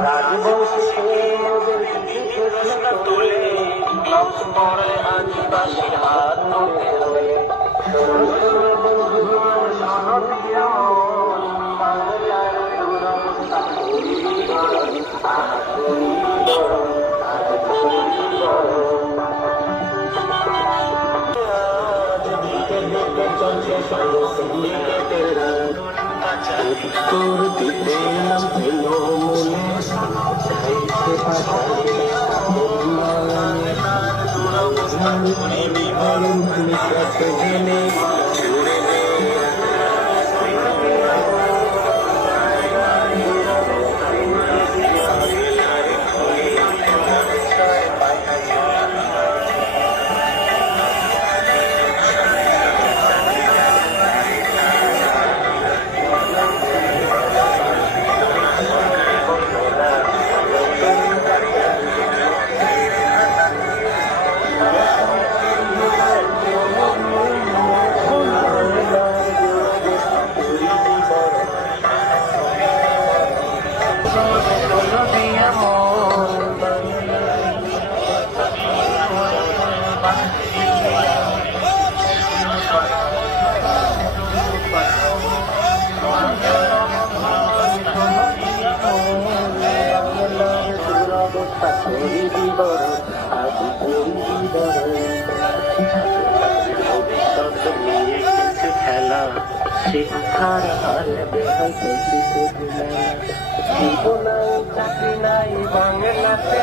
রাজবংশী মোদের কিছু প্রশ্ন তোলে, ক্লাস পড়ে আদিবাসী হাত নোটে রয়ে। শোনো শোনো বন্ধু শোনো প্রিয় মন, বাংলার দুরবস্থা করিবি বরণ, আহা করিবি বরণ, আহা করিবি বরণ। আজ দিকে দিকে চলছে সব সিন্ডিকেটের উত্তর দিতে নাম পেল মনে, চাইছে পাঠালে উন্নয়নে করিবি বরণ, তুমি কাছে গেলে ছুড়ে দে। করিবি বরণ, আদি করিবি বরণ। ভবিষ্যৎ নিয়ে খেলছে খেলা, শিক্ষার হাল বেহাল চলছে মেলা। জীবন নাই চাকরি নাই বাংলাতে।